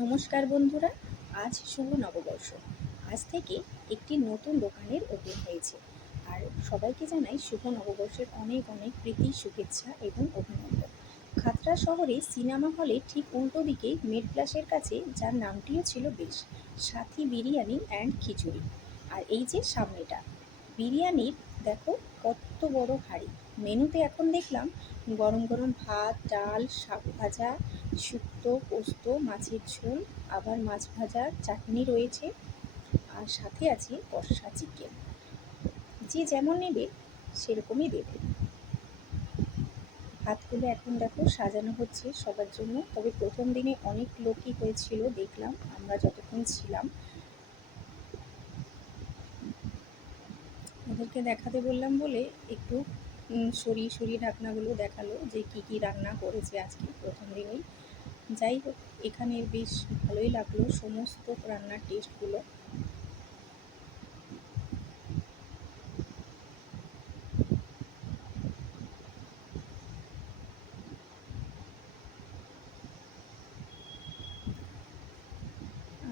নমস্কার বন্ধুরা, আজ শুভ নববর্ষ। আজ থেকে একটি নতুন দোকানের ওপেন হয়েছে। আর সবাইকে জানাই শুভ নববর্ষের অনেক অনেক প্রীতি, শুভেচ্ছা এবং অভিনন্দন। খাতড়া শহরে সিনেমা হলে ঠিক উল্টো দিকে মেড প্লাসের কাছে, যার নামটিও ছিল বেশ, সাথী বিরিয়ানি অ্যান্ড খিচুড়ি। আর এই যে সামনেটা বিরিয়ানির, দেখো কত বড় হাঁড়ি। মেনুতে এখন দেখলাম গরম গরম ভাত, ডাল, শাক ভাজা, শুক্তো, পোস্ত, মাছের ঝোল, আবার মাছ ভাজা, চাটনি রয়েছে, আর সাথে আছে কষা চিকেন। যে যেমন নেবে সেরকমই দেবে। ভাতগুলো এখন দেখো সাজানো হচ্ছে সবার জন্য। তবে প্রথম দিনে অনেক লোকই হয়েছিল, দেখলাম আমরা যতক্ষণ ছিলাম। ওদেরকে দেখাতে বললাম বলে একটু সরিয়ে সরিয়ে ঢাকনাগুলো দেখালো যে কি কি রান্না করেছে আজকে প্রথম দিনেই। যাই হোক, এখানে বেশ ভালোই লাগলো সমস্ত রান্নার টেস্টগুলো।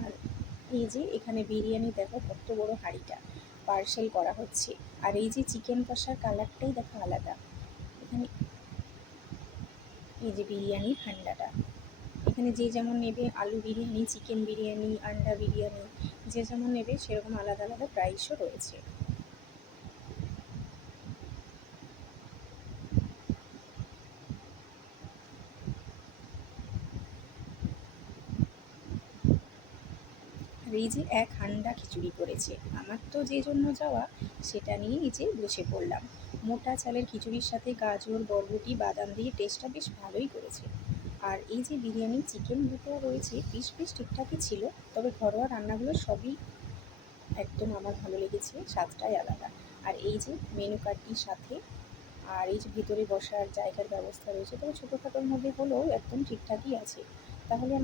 আর এই যে এখানে বিরিয়ানি, দেখো কত বড় হাঁড়িটা পার্সেল করা হচ্ছে। আর এই যে চিকেন কষার কালারটাই দেখো আলাদা। এখানে এই যে বিরিয়ানির হান্ডাটা, এখানে যে যেমন নেবে, আলু বিরিয়ানি, চিকেন বিরিয়ানি, আন্ডা বিরিয়ানি, যে যেমন নেবে সেরকম আলাদা আলাদা প্রাইসও রয়েছে। আর এই যে এক হান্ডা খিচুড়ি করেছে। আমার তো যে জন্য যাওয়া সেটা নিয়ে এই যে বসে পড়লাম। মোটা চালের খিচুড়ির সাথে গাজর, বরবটি, বাদাম দিয়ে টেস্টটা বেশ ভালোই করেছে। আর এই যে বিরিয়ানি, চিকেন দুটো রয়েছে, পিস পিস ঠিকঠাকই ছিল। তবে ঘরোয়া রান্নাগুলো সবই একদম আমার ভালো লেগেছে, স্বাদটাই আলাদা। আর এই যে মেনু কার্ডটির সাথে, আর এই যে ভিতরে বসার জায়গার ব্যবস্থা রয়েছে, তবে ছোটোখাটোর মধ্যে হলেও একদম ঠিকঠাকই আছে। তাহলে